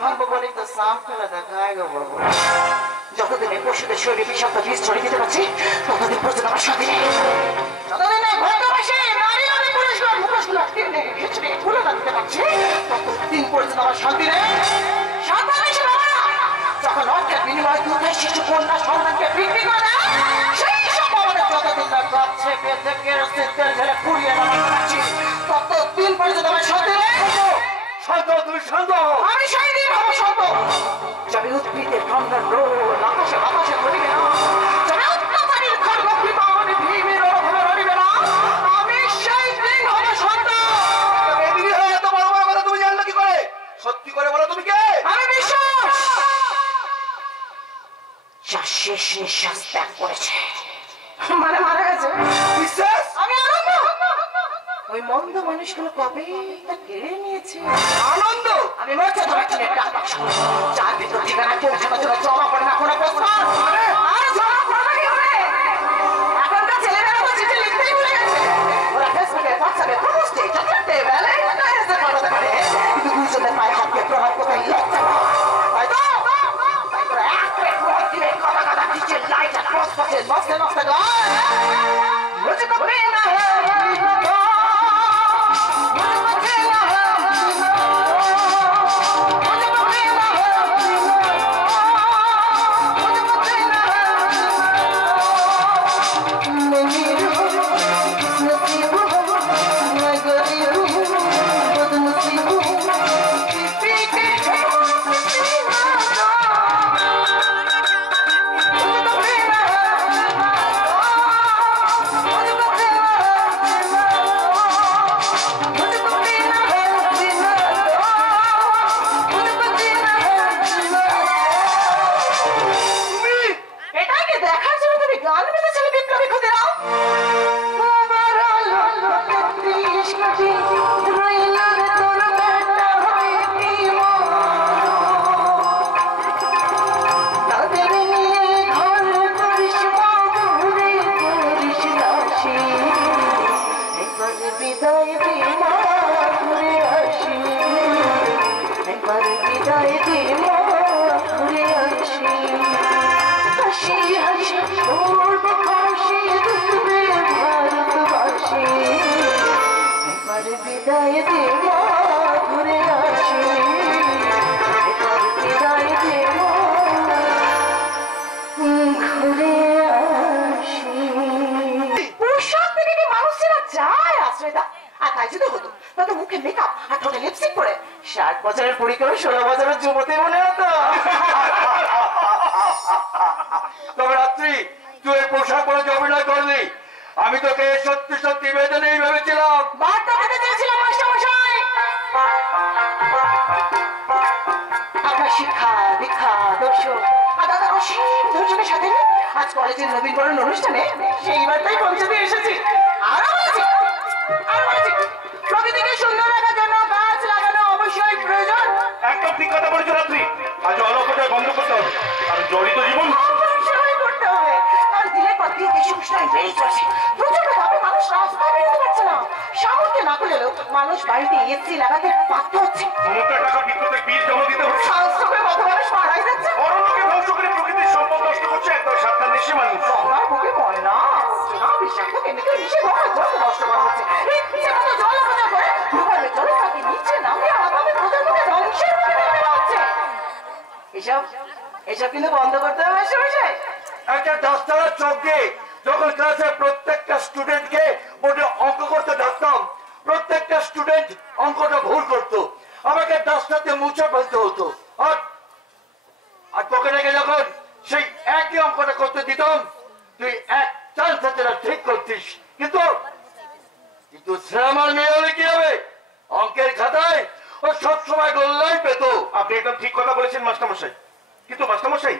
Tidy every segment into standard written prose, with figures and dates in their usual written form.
ভাঙবো বলে তো সাম ফেলা দেখায় গো বাবু। যতদিন এই পশুদের শরীরে বিষাক্ত বিষ ছড়িয়ে দিতে পারছি ততদিন পর্যন্ত আমার শান্তি নেই। যতদিন এই ভারতবাসী নারী আমি পুরুষগুলো মুখোশগুলো টেনে হেঁচড়ে তুলে দিতে পারছি ততদিন পর্যন্ত আমার শান্তি নেই। যখন অর্থের বিনিময়ে দুধের শিশু কন্যা সন্তানকে বিক্রি করে দেয় সেই সব আমাদের যতদিন না গাছে বেঁধে কেরোসিন তেল ঢেলে পুড়িয়ে নামাতে পারছি ততদিন পর্যন্ত আমার শান্তি নেই। শান্ত, তুমি শান্ত হও। আমি সেই দিন হবো শান্ত যাবে উদ্ভিদের কান্নার রোল আকাশে বাতাসে ধরিবে না, যাবে অত্যাচারীর খর্গ বিমান ভীমের অনুভবে রড়িবে না, আমি সেই দিন হবো শান্ত। এদিকে হয়ে এত বড় বড় কথা তুমি জানলে কি করে? সত্যি করে বলো তুমি কে? আমি বিশ্বাস যা শেষ নিঃশ্বাস ত্যাগ করেছে মানে মারা গেছে। বিশ্বাস? আমি আনন্দ ওই মন্দ মানুষগুলো কবে তা কেড়ে নিয়েছে। আনন্দ? আমি মরতে ধরে টিনের ডাক বাক্স যার ভিতর ঠিকানা পৌঁছানোর জন্য জমা পড়ে না কোনো প্রস্তাব আর জমা পড়বে কি হবে? এখনকার ছেলেমেয়েরা তো চিঠি লিখতেই ভুলে গেছে। ওরা ফেসবুকে হোয়াটসঅ্যাপে পোস্টে চকলেটে ভ্যালেন্টাইন্সে পাঠাতে পারে কিন্তু দুইজনের পায়ে হাত দিয়ে প্রভাব কোথায় লজ্জা হয়তো তাই করে এক পেট মদ দিয়ে কথা কথা নিচে লাইট আর ক্রস পথে নষ্ট নষ্ট গায় মুঝে তো প্রেরণা আমি তোকে সত্যি সত্যি বেঁধে নেই ভেবেছিলাম। আপনার শিক্ষা দীক্ষা দর্শন আর দাদা অসীম ধৈর্যের সাথে আজ কলেজের নবীনবরণ অনুষ্ঠানে সেইবারটাই পৌঁছাতে এসেছি। আরো বলেছি প্রকৃতিকে সুন্দর রাখার জন্য গাছ লাগানো অবশ্যই প্রয়োজন। একদম ঠিক কথা বলেছো রাত্রি। আজ অল্পটাই বন্ধ করতে হবে আর জড়িত জীবন অবশ্যই করতে হবে। আর দিনের পর দিন বেশি উষ্ণায়ন বেড়েই চলেছে। প্রচন্ড তাপে মানুষ রাস্তায় বেরোতে পারছে না। সামর্থ্য না করলেও মানুষ বাড়িতে এসি লাগাতে বাধ্য হচ্ছে। সমস্ত টাকা বিদ্যুতের বিল জমা দিতে হচ্ছে। সংস্কৃতির মতো মানুষ মারাই যাচ্ছে। অরণ্যকে ধ্বংস করে প্রকৃতির সম্পদ নষ্ট করছে একদম সাবধান দেশে মানুষ। গঙ্গার বুকে ময়না বিষাক্ত কেমিক্যাল মিশে গঙ্গার জল নষ্ট করা হচ্ছে। এই ইচ্ছে মতো জল অপচয় করে ভূগর্ভের জলের থাকে নিচে নামে আগামী প্রজন্মকে ধ্বংসের মুখে ফেলা হচ্ছে। এসব কিন্তু বন্ধ করতে হবে মাস্টারমশাই। একটা 10 তলার চোখ দিয়ে যখন ক্লাসে প্রত্যেকটা স্টুডেন্টকে বোর্ডে অঙ্ক করতে ডাকতাম প্রত্যেকটা স্টুডেন্ট অঙ্কটা ভুল করতো। আমাকে ডাস্টারতে মুছে ফেলতে হতো। আর তোকে রেখে যখন সেই একই অঙ্কটা করতে দিতাম তুই এক চান্সে ঠিক করতিস। কিন্তু সে আমার মেয়ে হলে কি হবে? অঙ্কের খাতায় ও সবসময় গোল্লাই পেত। আপনি একদম ঠিক কথা বলেছেন মাস্টারমশাই। কিন্তু মাস্টারমশাই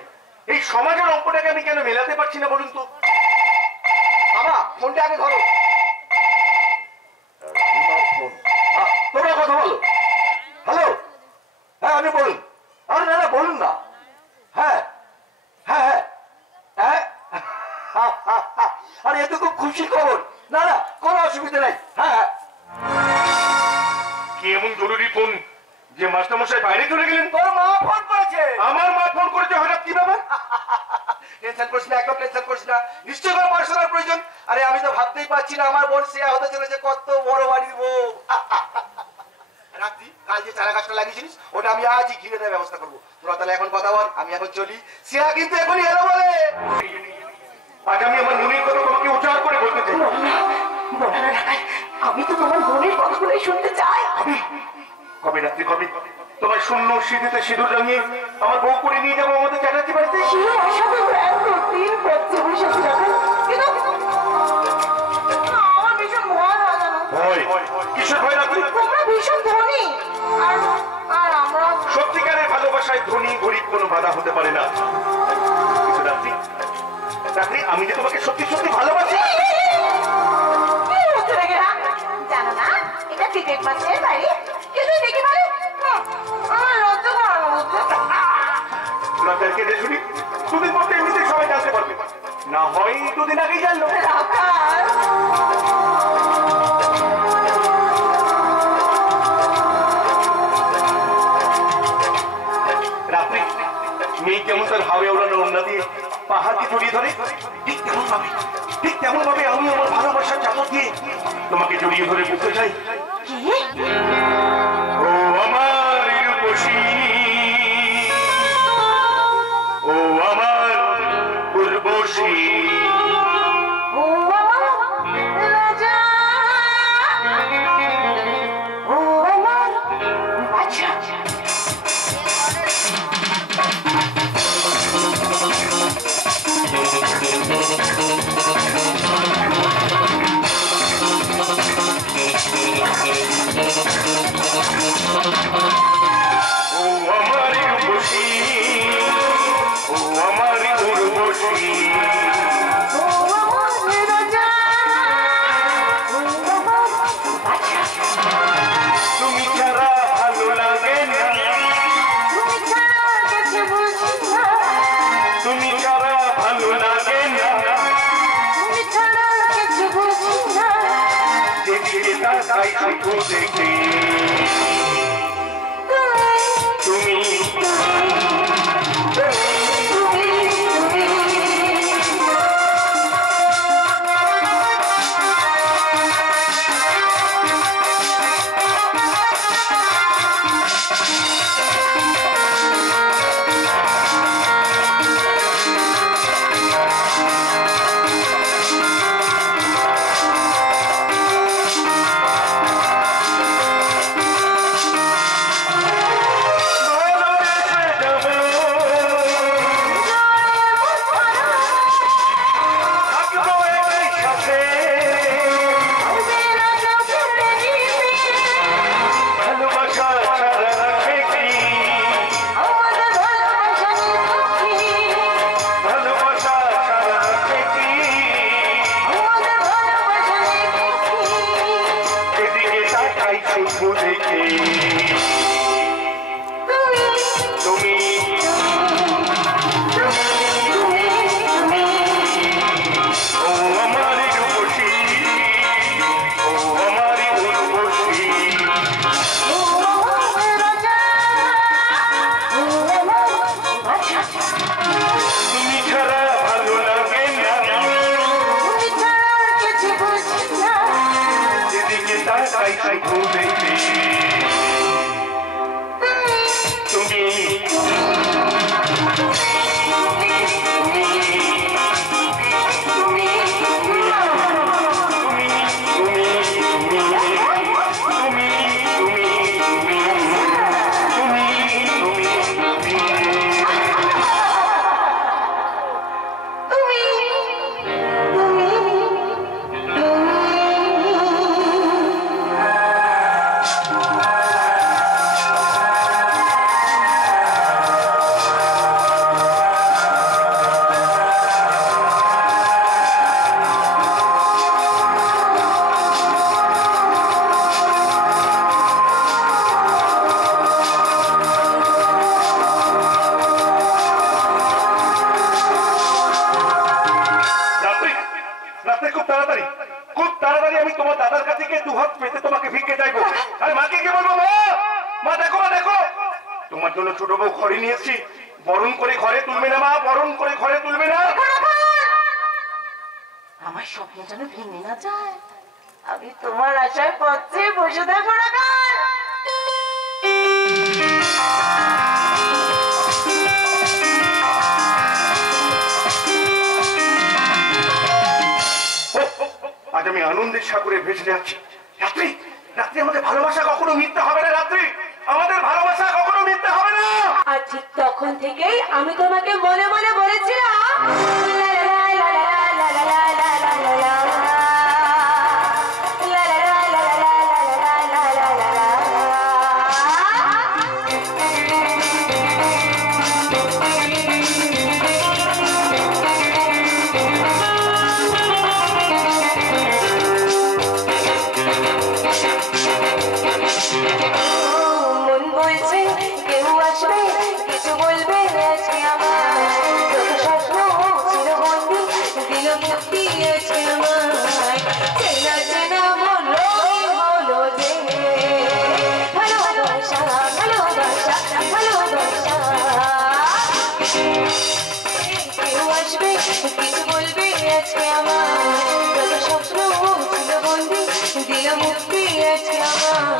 এই সমাজের অঙ্কটাকে আমি কেন মেলাতে পারছি না বলুন তো? বাবা ফোনটা আগে ধরো। তোমরা কথা বলো। হ্যালো, হ্যাঁ আপনি বলুন। আরে না বলুন না। হ্যাঁ হ্যাঁ হ্যাঁ হ্যাঁ আরে এ তো খুব খুশির খবর। না কোনো অসুবিধা নাই। হ্যাঁ কি এমন জরুরি ফোন যে মাস্টারমশাই বাইরে চলে গেলেন। তোর মা ফোন করেছে। আমার মা ফোন করেছে, হঠাৎ কি ব্যাপার? টেনশন করিস না, একদম টেনশন করিস না, নিশ্চয়ই কোনো পড়াশোনার প্রয়োজন। আরে আমি তো ভাবতেই পারছি না আমার বোন সে হতে চলেছে কত বড় বাড়ির বউ। রাত্রি কাল যে চারা গাছটা লাগিয়েছিলিস ওটা আমি আজই ঘিরে দেওয়ার ব্যবস্থা করবো। তোরা তাহলে এখন কথা বল, আমি এখন চলি। সিয়া কিন্তু এখনই এলো বলে। আজ আমি আমার নুনির কথা তোমাকে উচ্চারণ করে বলতে চাই। আমি তো তোমার বোনের কথাগুলোই শুনতে চাই। কবে রাত্রি, কবে তোমার শূন্য স্মৃতিতে সিঁদুর রাঙিয়ে আমার বউ করে নিয়ে যাবো আমাদের চ্যাটার্জি বাড়িতে? সেই আশাতে এতদিন পথে বসেছি কিন্তু আমার ভীষণ ভয় হয় জানো। ভয়? কিসের ভয় রাত্রি? তোমরা ভীষণ ধনী আর আমরা সত্যিকারের ভালোবাসায় ধনী গরিব কোনো বাধা হতে পারে না। কিন্তু রাত্রি, রাত্রি আমি যে তোমাকে সত্যি সত্যি ভালোবাসি। জানো না এটা ক্রিকেট মাস্টারের বাড়ি, কিন্তু দেখি বলে আমার লজ্জা করানো হচ্ছে। লজ্জার কেঁদে শুনি, দুদিন পর এমনিতে সবাই জানতে পারবে। না হয় দুদিন আগেই জানলো। রাত্রি মেয়ে কেমন তার হাওয়া ওড়ানো ওড়না দিয়ে পাহাড়কে জড়িয়ে ধরে, ঠিক তেমন ভাবে আমি আমার ভালোবাসার চাদর দিয়ে তোমাকে জড়িয়ে ধরে বলতে চাই, ও আমার রূপসী, ও আমার উর্বশী, ও আমার রাজা, ও আমার বাদশা। ও আমার রূপসী, ও আমার উর্বশী, ও আমার রাজা, ও আমার বাদশা। তুমি ছাড়া ভালো লাগে না, তুমি ছাড়া কিছু বুঝি না, তুমি ছাড়া ভালো লাগে না, তুমি ছাড়া কিছু বুঝি না। যেদিকে তাকাই শুধু দেখি তুমি, মা দেখো তোমার জন্য ছোট বউ ঘরে নিয়েছি, বরণ করে ঘরে তুলবে না মা, বরণ করে ঘরে তুলবে না। আমার স্বপ্ন যেন ভেঙে না যায়, আমি তোমার আশায় পথে বসে থাকবো না। আজ আমি আনন্দের সাগরে ভেসে যাচ্ছি। রাত্রি রাত্রি আমাদের ভালোবাসা কখনো মিথ্যা হবে না, রাত্রি আমাদের ভালোবাসা কখনো মিথ্যা হবে না। আর ঠিক তখন থেকেই আমি তোমাকে মনে মনে বলেছিলাম কিছু বলবে আজকে আমার যত স্বপ্ন ছিল বন্দি দিল মুক্তি আজকে আমার। কিছু বলবে আছে আমার স্বপ্ন ছিল বলতে দিল মুক্তি আছে আমার।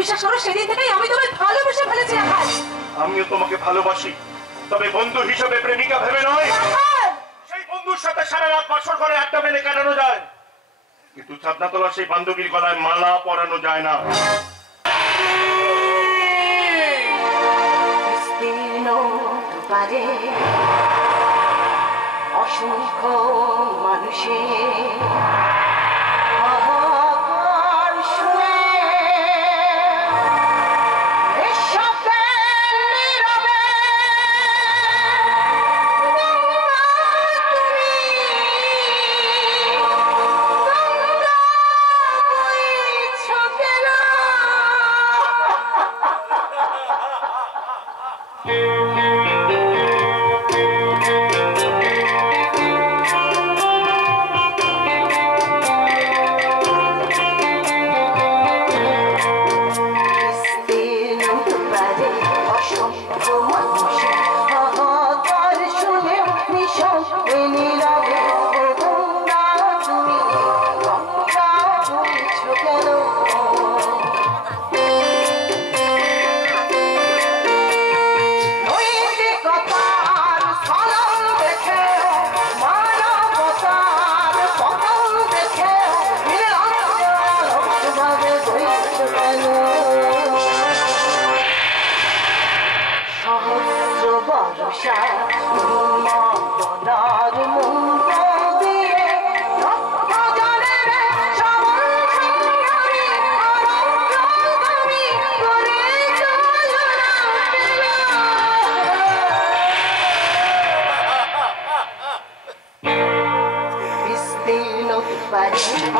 বিশ্বাস করো সেদিন থেকেই আমি তোমায় ভালোবেসে ফেলেছি। আমিও তোমাকে ভালোবাসি, তবে বন্ধু হিসেবে প্রেমিকা ভেবে নয়। সেই বন্ধুর সাথে সারা রাত বাসর ঘরে আড্ডা মেলে কাটানো যায়, কিন্তু ছাদনাতলার সেই বান্ধবীর গলায় মালা পরানো যায় না। অসংখ্য মানুষের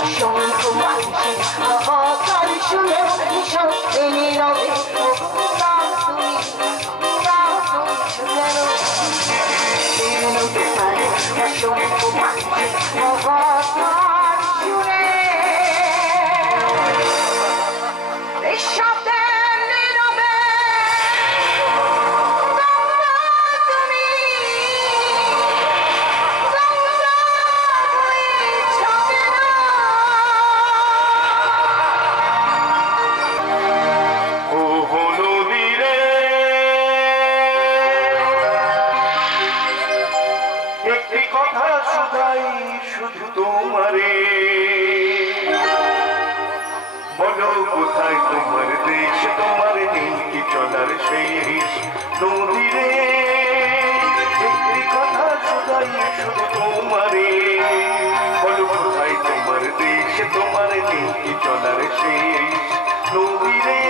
অসংখ্য মানুষের হাহাকার শুনে তুমি নিঃশব্দে নীরবে তুমি একটি কথা শুধাই শুধু তোমারে, বলো কোথায় তোমার দেশ, তোমার নেই কি চলার শেষ নদীরে। একটি কথা শুধাই শুধু তোমারে, বলো কোথায় তোমার দেশ, তোমার নেই কি চলার শেষ নদীরে।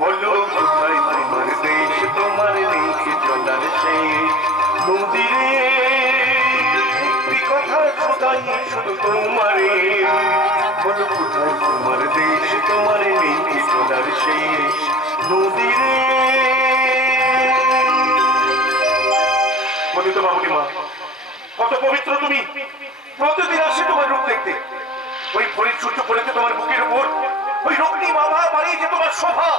বলো কোথায় তোমার দেশ, তোমার নেই কি চলার শেষ নদীরে। একটি কথা শুধাই শুধু তোমারে, বলো কোথায় তোমার দেশ, তোমার নেই কি চলার শেষ নদীরে। বলি তো বাবুলি মা, কত পবিত্র তুমি, প্রতিদিন আসে তোমার রূপ দেখতে। ওই ভোরের সূর্য পড়েছে তোমার বুকের উপর, ওই রোগটি বাবা বাড়িয়েছে তোমার শোভা।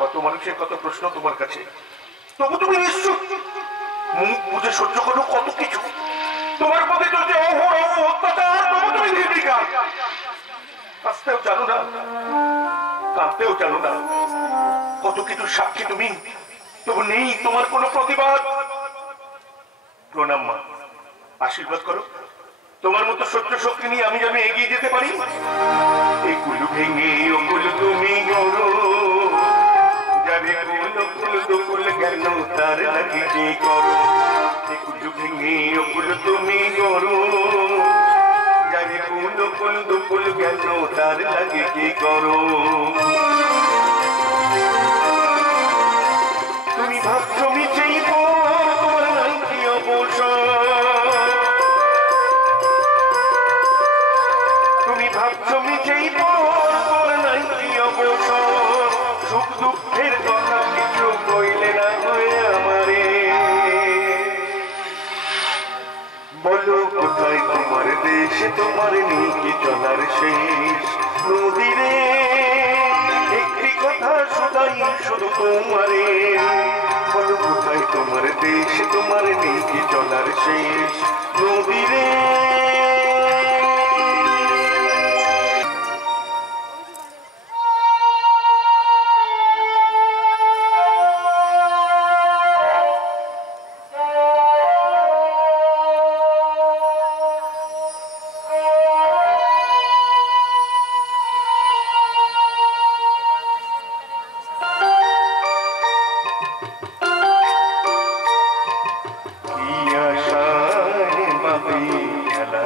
কত মানুষের কত প্রশ্ন তোমার কাছে, তবু তুমি নিশ্চুপ, মুখ বুঝে সহ্য করো কত কিছু। তোমার প্রতি চলছে অহরহ অত্যাচার, তবু তুমি নির্বিকার। হাসতেও জানো না, কাঁদতেও জানো না, কত কিছু সাক্ষী তুমি, তবু নেই তোমার কোনো প্রতিবাদ। প্রণাম মা, আশীর্বাদ করো, তোমার মতো সহ্য শক্তি নিয়ে আমি যেন এগিয়ে যেতে পারি। এগুলো ভেঙে ওগুলো তুমি গড়ো, যারে কুল দুকুল গেল তার লাগে কি করো। এগুলো ভেঙে ওগুলো তুমি গড়ো, যারে কুল দুকুল গেল তার লাগে কি করো। তুমি ভাবছো মিছেই তোমার নাই কি অবসর, তুমি ভাবছো মিছেই তোমার নাই কি অবসর। সুখ দুঃখের কথা কিছু কইলে না হয়ে আমারে, বলো কোথায় তোমার দেশ, তোমার নেই কি চলার শেষ নদীরে। একটি কথা শুধাই শুধু তোমারে, বলো কোথায় তোমার দেশ, তোমার নেই কি চলার শেষ নদীরে। খেলা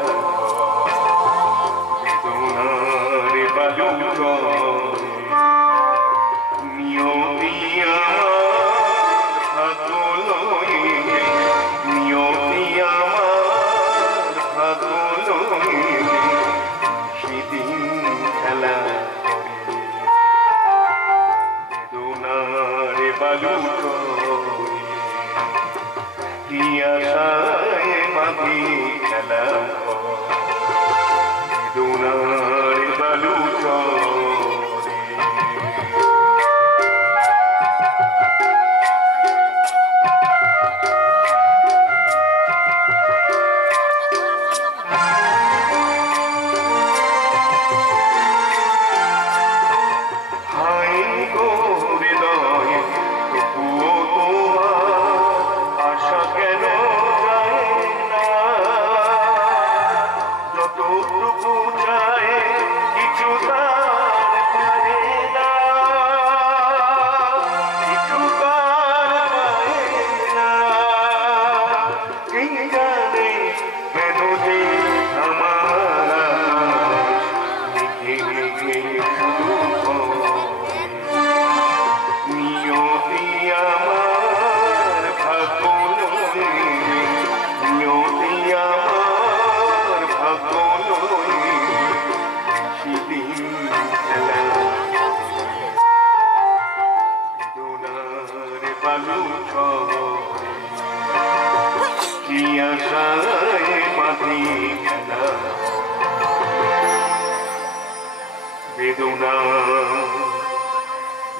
বেদনা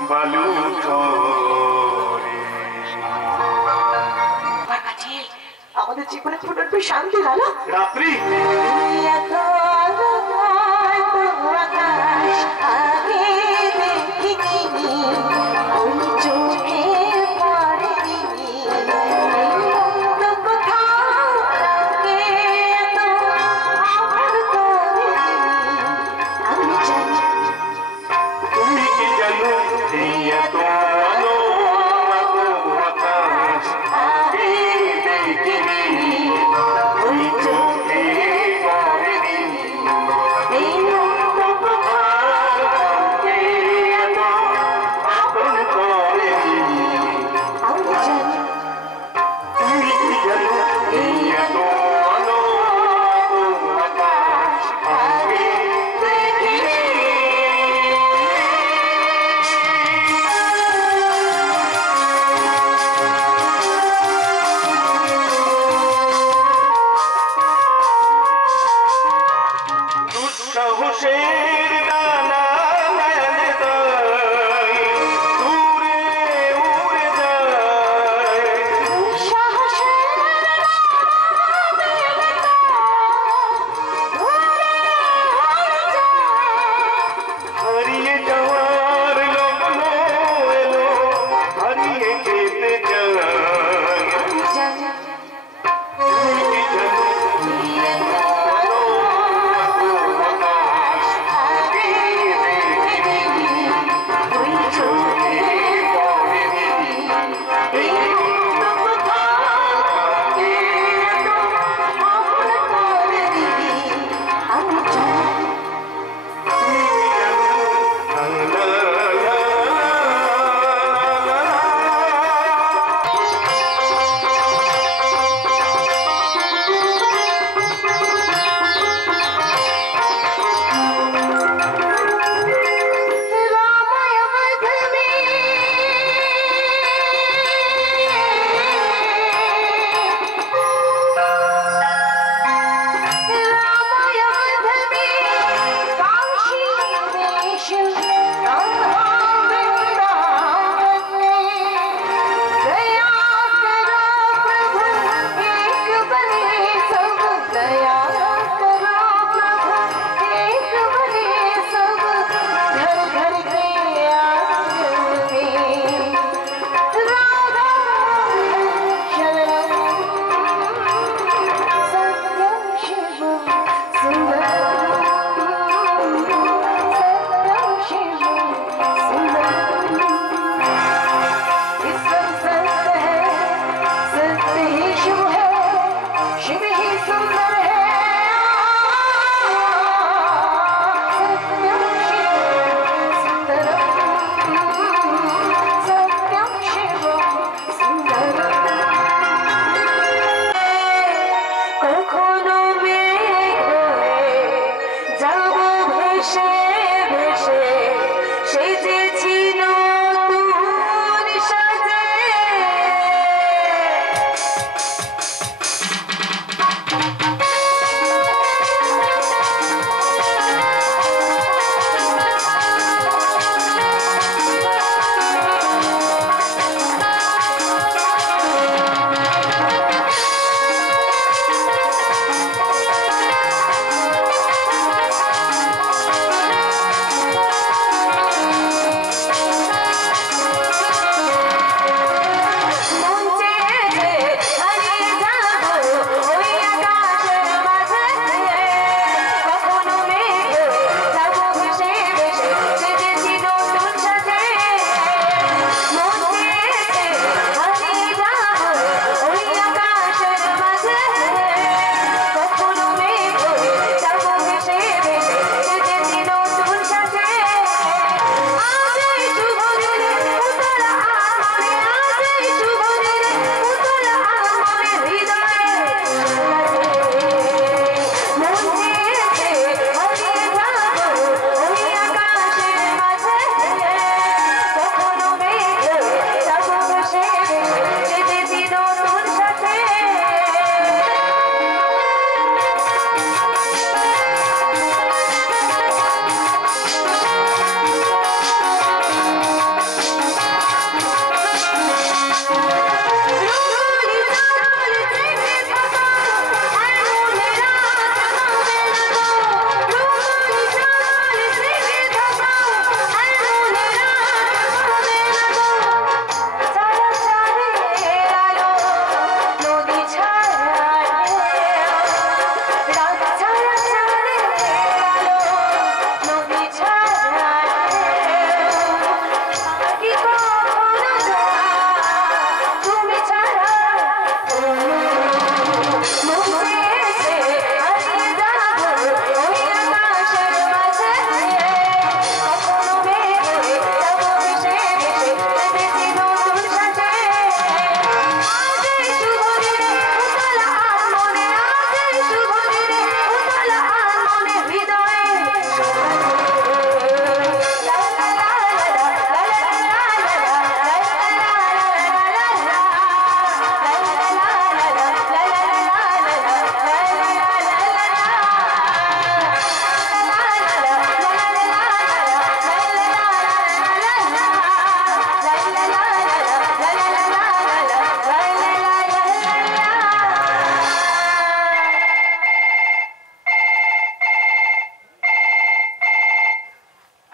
বালু আমাদের জীবনে পুনর্বই শান্তি হলো রাত্রি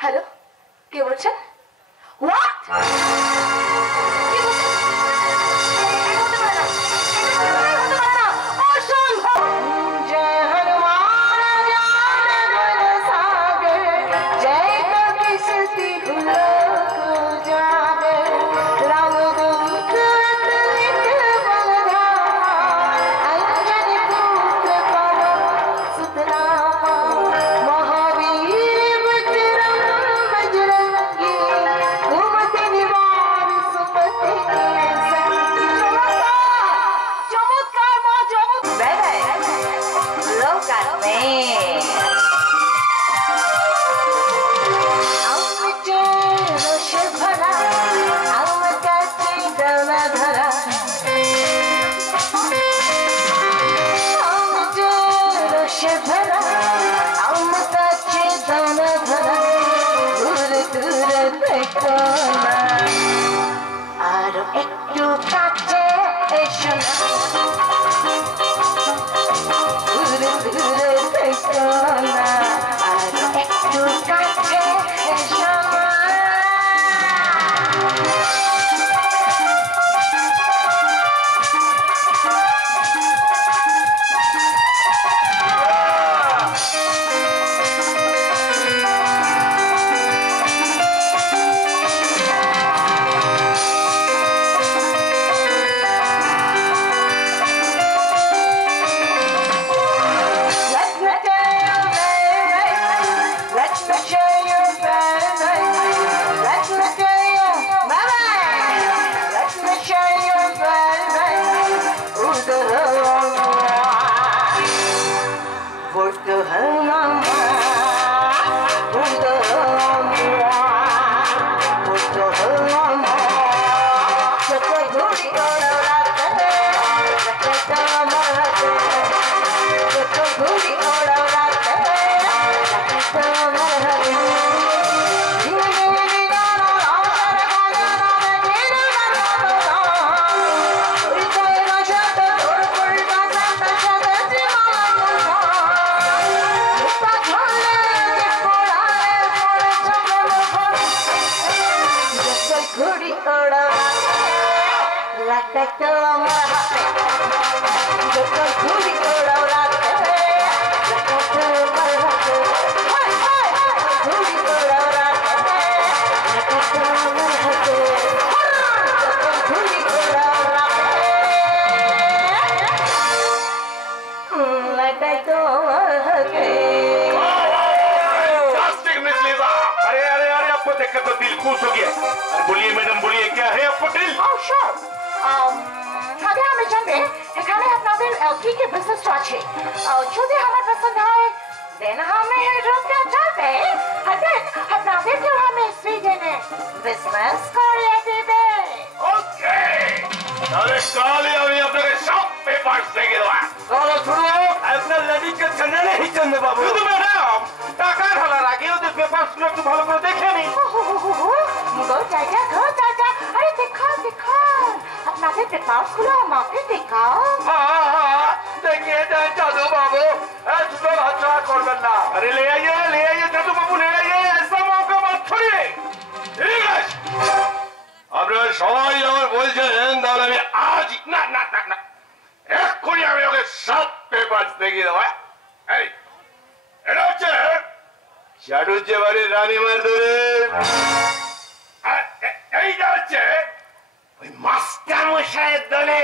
হ্যালো, কে বলছেন? হোয়াট? আরো একটু কাছে এসো না, দূরে দূরে থেকো না, আরো একটু কাছে এসো না। बोलिए मैडम, बोलिए क्या है आपको दिल? খাদে আমি জানবে এখানে আপনাদের কি কি বিজনেস আছে, যদি আমার পছন্দ হয় দেন আমি রুমটা যাবে, দেন আপনাদেরকেও আমি সুইডেনে বিজনেস করিয়ে দিবে। ওকে, তাহলে কালই আমি আপনাকে সব পেপারস দেখে দেবো। তাহলে শুনুন, আপনার লেডিকে চেনে নেই চন্দ্র বাবু? শুধু ম্যাডাম, টাকা ঢালার আগে ওদের পেপারসগুলো একটু ভালো করে দেখে নিন। গো চাচা, আরে দেখো আপনাদের পেপারসগুলো আমাকে দেখাও। দেখিয়ে দেন चंदू बाबू, ऐसा अच्छा करবেন না। अरे ले आइए चंदू बाबू, ले आइए, ऐसा मौका मत छोड़िए। ঠিক আছে, আপনারা সবাই যখন বলছেন তাহলে আমি আজ না এক্ষুনি আমি ওকে সব পেপার দেখিয়ে দেবো। এই এটা হচ্ছে চাটুজ্জে বাড়ির রানীমার দলে, এইটা হচ্ছে ওই মাস্টার মশাইয়ের দলে।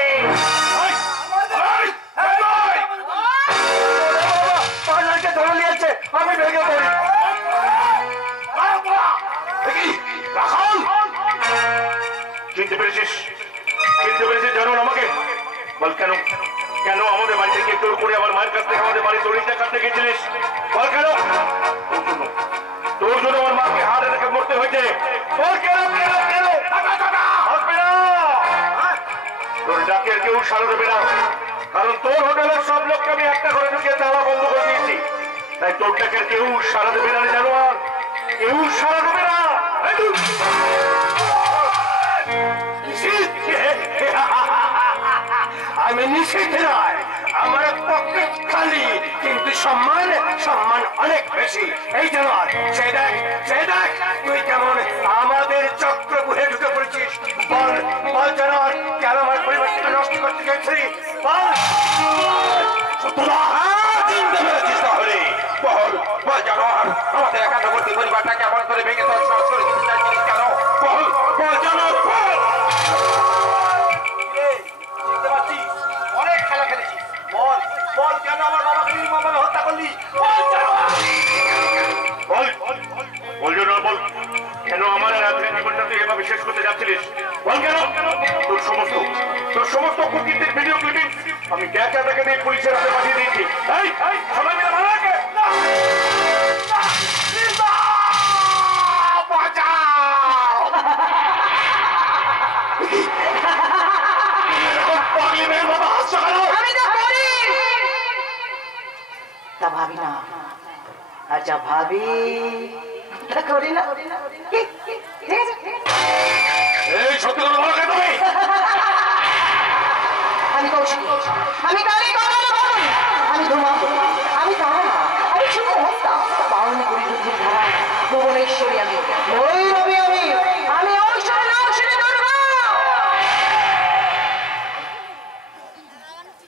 ধরে নিয়েছে, আমি ভেঙে পড়ি। চিনতে পেরেছিস জানুন আমাকে? বল কেন আমাদের বাড়ি থেকে তোর করে আমার মায়ের কাছ থেকে আমাদের বাড়ি দড়িটা কাটতে গেছিলিস? বল কেন? তোর জন্য আমার মাকে হাত রেখে মরতে হয়েছে। বল কেন? তোর ডাকের কেউ সাড়া দেবে না, কারণ তোর হোটেলের সব লোককে আমি একটা করে ঢুকিয়ে তালা বন্ধ করে দিয়েছি। তাই তোর ডাকের কেউ সাড়া দেবে না, জানোয়ার, কেউ সাড়া দেবে না। আমি নিষিদ্ধ নয়, আমার পক্ষে খালি, কিন্তু সম্মান সম্মান অনেক বেশি। এই জানোয়ার, সে দেখ তুই কেমন আমাদের চক্রবুহে ঢুকে পড়েছিস। বল বল জানোয়ার, কেন আমার পরিবারটাকে নষ্ট করতে চাইছিস? বল। চিনতে পেরেছিস তাহলে? বল বল জানোয়ার, আমাদের একান্নবর্তী পরিবারটা কেমন করে ভেঙে তছনছ করে দিতে চাইছিস কেন? বল বল জানোয়ার, বল। চিনতে পারছিস? অনেক খেলা খেলেছিস। বল বল, কেন আমার বাবাকে নির্মমভাবে হত্যা করলি? বল জানোয়ার, বল বল জানোয়ার, বল কেন আমার রাত্রি জীবনটা তুই এভাবে শেষ করতে যাচ্ছিলিস? বল কেন? তোর সমস্ত কুকীর্তির ভিডিও ক্লিপিং আমি দেখা দেখে দিয়ে পুলিশের হাতে পাঠিয়ে দিয়েছি। এই সবাই মিলে ভালো লাগে। আমি তো করি, তা ভাবি না, আর যা ভাবি তা করি না। ঠিক আছে, এই সত্যি কথা বলো কেন তুমি? আমি কৌশিক, আমি কালী কখনো বলুন, আমি ধুমা, আমি তারা, আমি শুধু হত্যা বাউন করি বুদ্ধির ধারা ভুবনেশ্বরী, আমি ওই রবি, আমি ঔষধ নাম শুনে দুর্গা,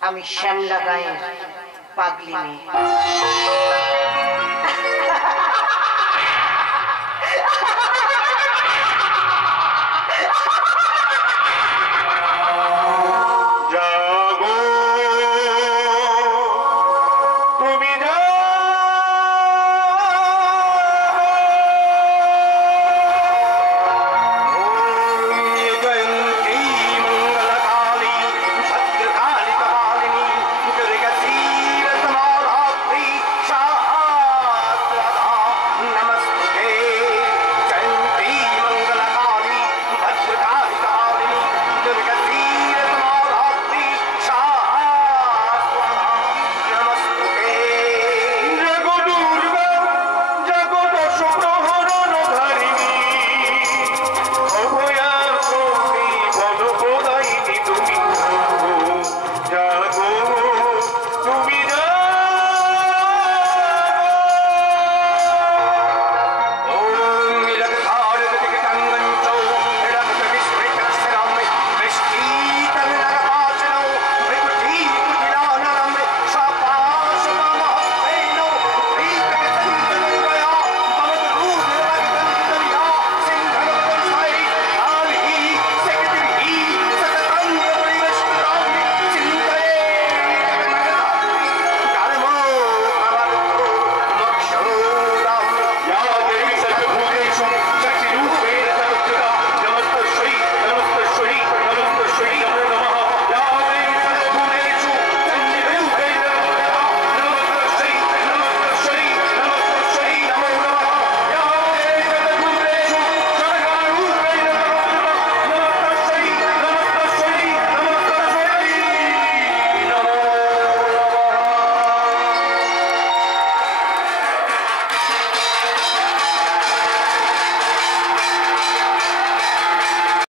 আমি শ্যামলা গায়ের পাগলি মেয়ে।